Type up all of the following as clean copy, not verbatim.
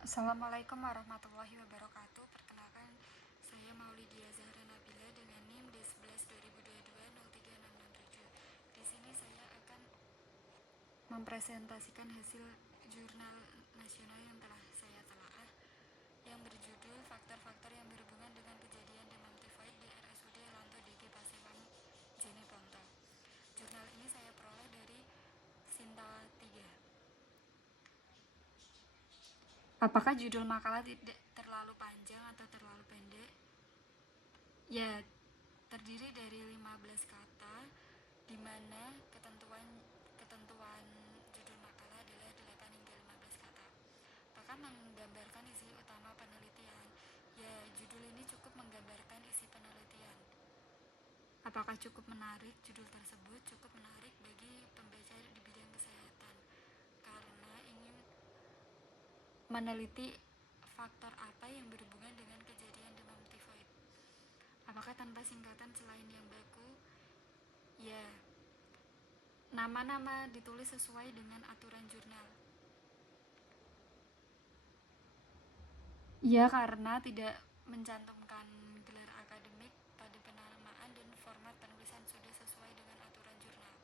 Assalamualaikum warahmatullahi wabarakatuh. Perkenalkan, saya Maulidia Zahra Nabila dengan NIM D11 2022 03667. Di sini saya akan mempresentasikan hasil jurnal nasional yang telah saya telaah yang berjudul Faktor-faktor yang berhubungan dengan kejadian demam tifoid di RSUD Lanto DG Pasewang Jeneponto. Jurnal ini saya peroleh dari Sinta 3. Apakah judul makalah tidak terlalu panjang atau terlalu pendek? Ya, terdiri dari 15 kata, di mana ketentuan judul makalah adalah 8 hingga 15 kata. Apakah menggambarkan isi utama penelitian? Ya, judul ini cukup menggambarkan isi penelitian. Apakah cukup menarik? Judul tersebut cukup menarik bagi pembaca di bidang kesehatan karena ingin meneliti faktor apa yang berhubungan dengan kejadian demam tifoid. Apakah tanpa singkatan selain yang baku? Ya, nama-nama ditulis sesuai dengan aturan jurnal. Ya, karena tidak mencantumkan gelar akademik pada penamaan dan format penulisan sudah sesuai dengan aturan jurnal.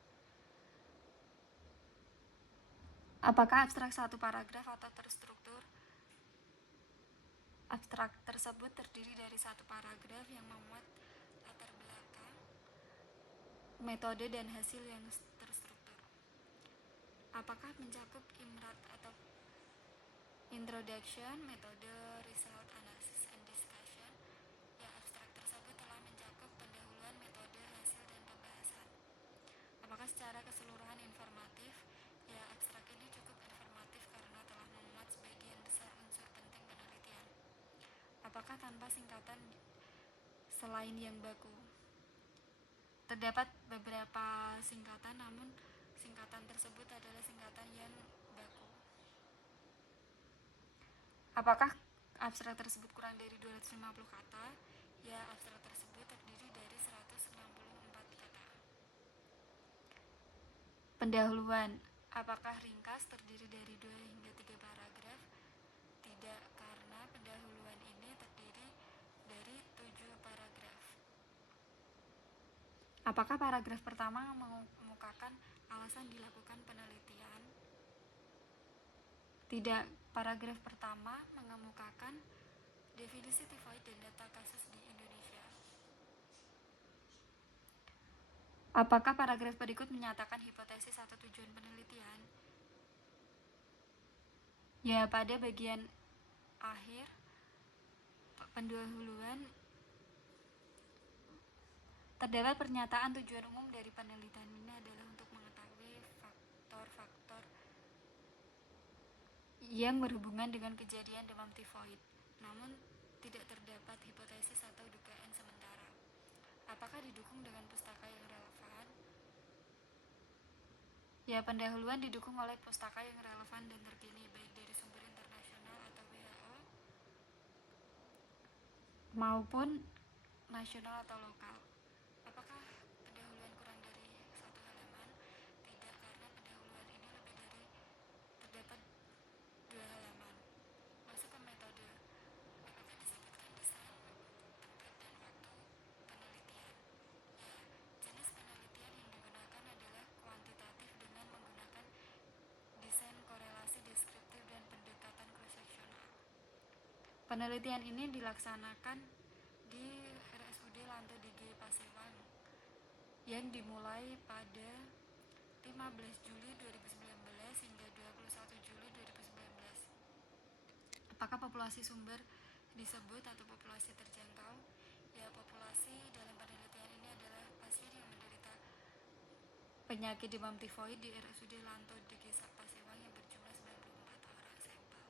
Apakah abstrak satu paragraf atau terstruktur? Abstrak tersebut terdiri dari satu paragraf yang memuat latar belakang, metode dan hasil yang terstruktur. Apakah mencakup IMRAT atau Introduction, Metode, Result, Analysis, and Discussion? Ya, abstrak tersebut telah mencakup pendahuluan, metode, hasil, dan pembahasan. Apakah secara keseluruhan informatif? Ya, abstrak ini cukup informatif karena telah memuat sebagian besar unsur penting penelitian. Apakah tanpa singkatan selain yang baku? Terdapat beberapa singkatan, namun singkatan tersebut adalah singkatan yang baku. Apakah abstrak tersebut kurang dari 250 kata? Ya, abstrak tersebut terdiri dari 164 kata. Pendahuluan. Apakah ringkas terdiri dari 2 hingga 3 paragraf? Tidak, karena pendahuluan ini terdiri dari 7 paragraf. Apakah paragraf pertama mengemukakan alasan dilakukan penelitian? Tidak, paragraf pertama mengemukakan definisi tifoid dan data kasus di Indonesia. Apakah paragraf berikut menyatakan hipotesis atau tujuan penelitian? Ya, pada bagian akhir pendahuluan terdapat pernyataan tujuan umum dari penelitian ini adalah untuk mengetahui faktor-faktor yang berhubungan dengan kejadian demam tifoid, namun tidak terdapat hipotesis atau dugaan sementara. Apakah didukung dengan pustaka yang relevan? Ya, pendahuluan didukung oleh pustaka yang relevan dan terkini, baik dari sumber internasional atau WHO maupun nasional atau lokal. Apakah pendahuluan kurang dari 1 halaman? Tidak, karena pendahuluan ini lebih dari terdapat 2 halaman. Masuk ke metode. Apakah disebutkan desain, tempat, dan waktu penelitian? Ya, jenis penelitian yang digunakan adalah kuantitatif dengan menggunakan desain korelasi deskriptif dan pendekatan cross-seksional. Penelitian ini dilaksanakan di RSUD Lanto DG Pasewang yang dimulai pada 15 Juli 2019 hingga 21 Juli 2019. Apakah populasi sumber disebut atau populasi terjangkau? Ya, populasi dalam penelitian ini adalah pasien yang menderita penyakit demam tifoid di RSUD Lanto DG Pasewang yang berjumlah 94 orang sampel,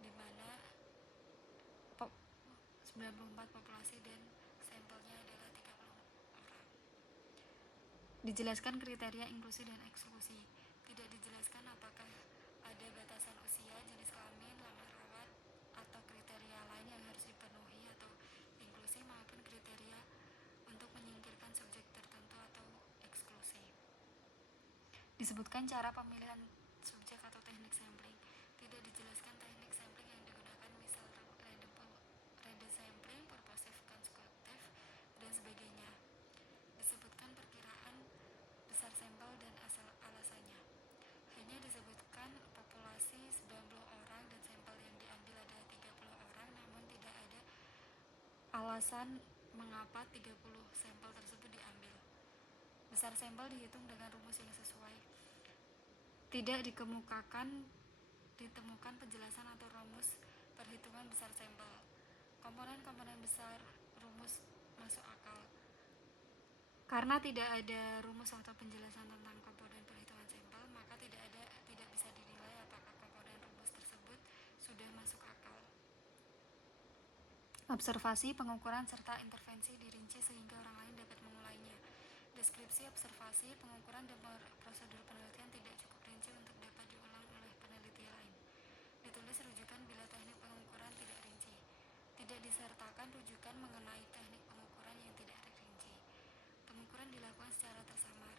di mana 94 populasi dan sampelnya adalah 30 orang. Dijelaskan kriteria inklusi dan eksklusi. Tidak dijelaskan apakah ada batasan usia, jenis kelamin, lama rawat, atau kriteria lain yang harus dipenuhi atau inklusi maupun kriteria untuk menyingkirkan subjek tertentu atau eksklusi. Disebutkan cara pemilihan subjek atau teknik sampling. Tidak dijelaskan teknik sampling yang alasan mengapa 30 sampel tersebut diambil. Besar sampel dihitung dengan rumus yang sesuai. Tidak ditemukan penjelasan atau rumus perhitungan besar sampel. Komponen-komponen besar rumus masuk akal. Karena tidak ada rumus atau penjelasan tentang komponen perhitungan sampel, maka tidak bisa dinilai apakah komponen rumus tersebut sudah masuk akal. Observasi, pengukuran, serta intervensi dirinci sehingga orang lain dapat memulainya. Deskripsi observasi, pengukuran, dan prosedur penelitian tidak cukup rinci untuk dapat diulang oleh peneliti lain. Ditulis rujukan bila teknik pengukuran tidak rinci. Tidak disertakan rujukan mengenai teknik pengukuran yang tidak rinci. Pengukuran dilakukan secara tersamar.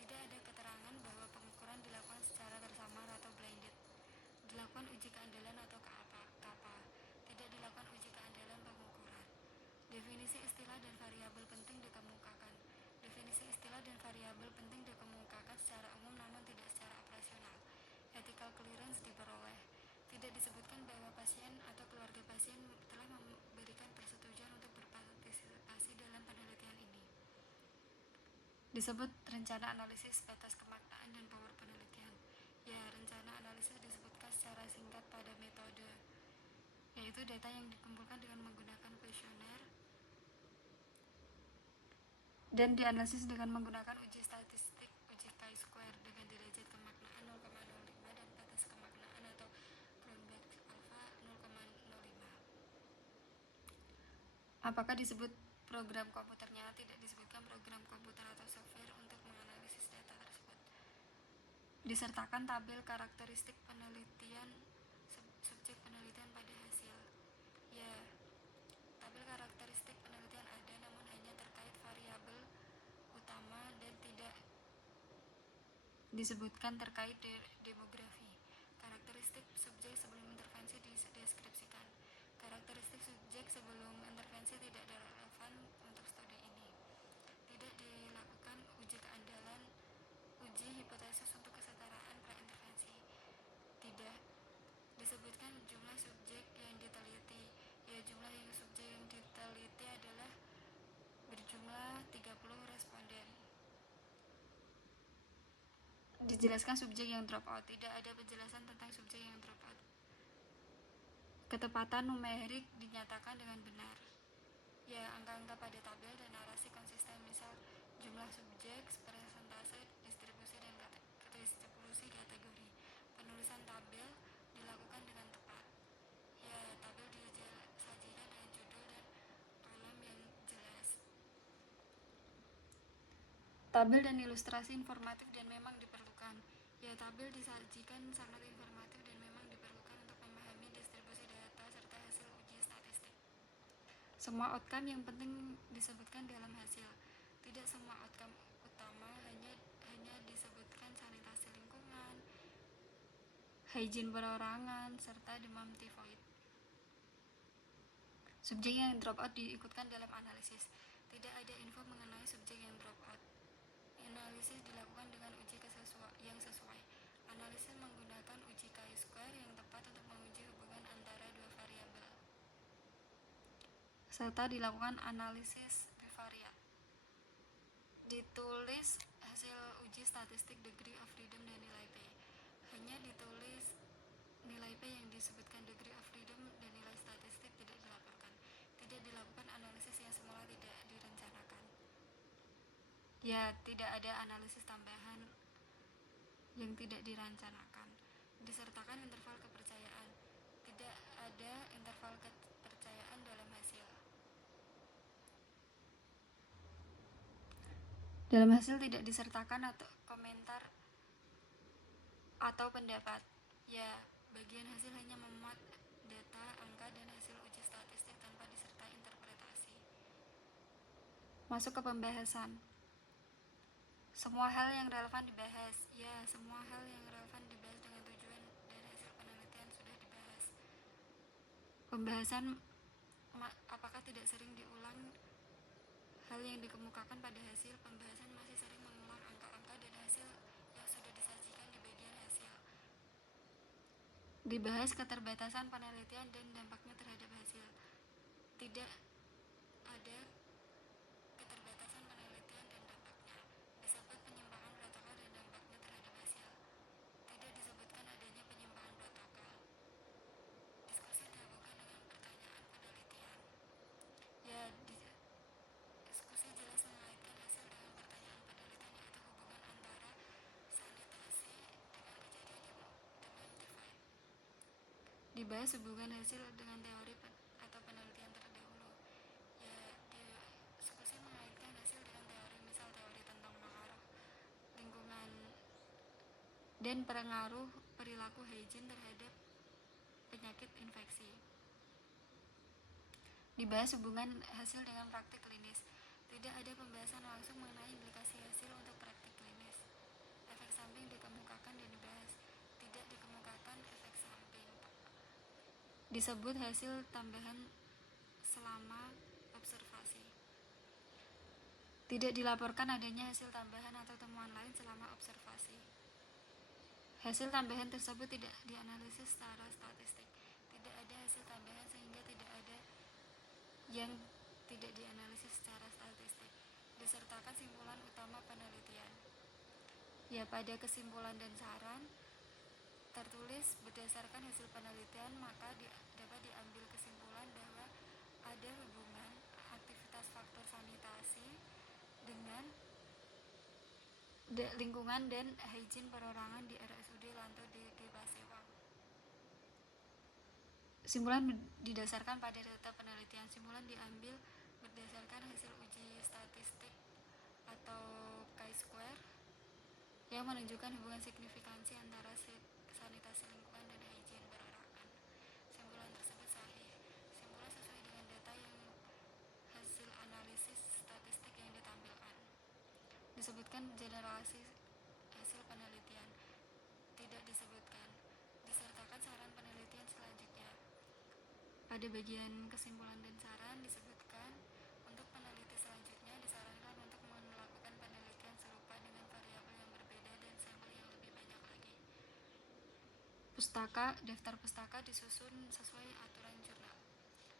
Tidak ada keterangan bahwa pengukuran dilakukan secara tersamar atau blinded. Dilakukan uji keandalan atau kappa. Tidak dilakukan uji keandalan pengukuran. Definisi istilah dan variabel penting dikemukakan. Definisi istilah dan variabel penting dikemukakan secara umum namun tidak secara operasional. Ethical clearance diperoleh. Tidak disebutkan bahwa pasien atau keluarga pasien telah memberikan persetujuan untuk berpartisipasi dalam penelitian ini. Disebut rencana analisis batas kemaknaan dan power penelitian. Ya, rencana analisis disebutkan secara singkat pada metode, yaitu data yang dikumpulkan dengan menggunakan kuesioner dan dianalisis dengan menggunakan uji statistik, uji chi-square dengan derajat kemaknaan 0,05 dan batas kemaknaan atau Cronbach alpha 0,05. Apakah disebut program komputernya? Tidak disebutkan program komputer atau software untuk menganalisis data tersebut. Disertakan tabel karakteristik penelitian subjek penelitian pada hasil. Ya, tabel karakteristik penelitian ada namun hanya terkait variabel utama dan tidak disebutkan terkait demografi. Karakteristik subjek sebelum intervensi dideskripsikan. Karakteristik subjek sebelum intervensi tidak relevan untuk studi ini. Tidak dilakukan uji keandalan, uji hipotesis untuk kesetaraan pra-intervensi. Tidak disebutkan jumlah subjek yang diteliti. Ya, jumlah subjek yang diteliti adalah berjumlah 30 responden. Dijelaskan subjek yang drop out. Tidak ada penjelasan tentang subjek yang drop out. Ketepatan numerik dinyatakan dengan benar. Ya, angka-angka pada tabel dan narasi konsisten, misal jumlah subjek, persentase, distribusi, dan distribusi kategori. Penulisan tabel dilakukan dengan tepat. Ya, tabel disajikan dengan judul dan kolom yang jelas. Tabel dan ilustrasi informatif dan memang diperlukan. Ya, tabel disajikan sangat informatif dan memang diperlukan untuk memahami distribusi data serta hasil uji statistik. Semua outcome yang penting disebutkan dalam hasil. Tidak semua outcome utama, hanya disebutkan sanitasi lingkungan, hygiene perorangan, serta demam tifoid. Subjek yang drop out diikutkan dalam analisis. Tidak ada info mengenai subjek yang drop out. Analisis dilakukan dengan uji yang sesuai. Analisis menggunakan uji chi-square yang tepat untuk menguji hubungan antara dua variabel. Serta dilakukan analisis bivariat. Ditulis hasil uji statistik degree of freedom dan nilai P. Hanya ditulis nilai P yang disebutkan degree of freedom dan nilai statistik tidak dilaporkan. Tidak dilakukan analisis yang semula tidak direncanakan. Ya, tidak ada analisis tambahan yang tidak direncanakan. Disertakan interval kepercayaan. Tidak ada interval kepercayaan dalam hasil. Dalam hasil tidak disertakan atau komentar atau pendapat. Ya, bagian hasil hanya memuat data, angka, dan hasil uji statistik tanpa disertai interpretasi. Masuk ke pembahasan. Semua hal yang relevan dibahas. Ya, semua hal yang relevan dibahas dengan tujuan dan hasil penelitian sudah dibahas. Pembahasan apakah tidak sering diulang hal yang dikemukakan pada hasil. Pembahasan masih sering mengulang angka-angka dan hasil yang sudah disajikan di bagian hasil. Dibahas keterbatasan penelitian dan dampaknya terhadap hasil. Tidak Dibahas hubungan hasil dengan teori atau penelitian terdahulu. Ya, diskusi mengaitkan hasil dengan teori, misal teori tentang pengaruh lingkungan dan pengaruh perilaku hygiene terhadap penyakit infeksi. Dibahas hubungan hasil dengan praktik klinis. Tidak ada pembahasan langsung mengenai implikasi hasil untuk praktik klinis. Efek samping dikemukakan dan dibahas. Tidak dikemukakan efek samping. Disebut hasil tambahan selama observasi. Tidak dilaporkan adanya hasil tambahan atau temuan lain selama observasi. Hasil tambahan tersebut tidak dianalisis secara statistik. Tidak ada hasil tambahan sehingga tidak ada yang tidak dianalisis secara statistik. Disertakan simpulan utama penelitian. Ya, pada kesimpulan dan saran tertulis berdasarkan hasil penelitian, maka dapat diambil kesimpulan bahwa ada hubungan aktivitas faktor sanitasi dengan lingkungan dan hygiene perorangan di RSUD Lanto DG Pasewang. Simpulan didasarkan pada data penelitian. Simpulan diambil berdasarkan hasil uji statistik atau chi-square yang menunjukkan hubungan signifikansi antara sanitasi lingkungan dan hygiene perorangan. Simpulan tersebut sahih. Simpulan sesuai dengan data yang hasil analisis statistik yang ditampilkan. Disebutkan generasi hasil penelitian. Tidak disebutkan. Disertakan saran penelitian selanjutnya. Pada bagian kesimpulan dan saran disebutkan, untuk peneliti selanjutnya disarankan untuk melakukan penelitian serupa dengan variabel yang berbeda dan sampel yang lebih banyak lagi. Daftar pustaka disusun sesuai aturan jurnal.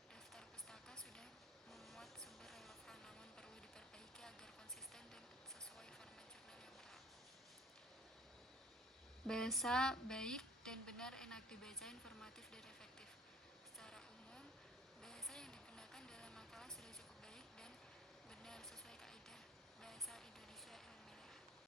Daftar pustaka sudah memuat sumber relevan, namun perlu diperbaiki agar konsisten dan sesuai format jurnal yang berlaku. Bahasa baik dan benar, enak dibaca, informatif, dan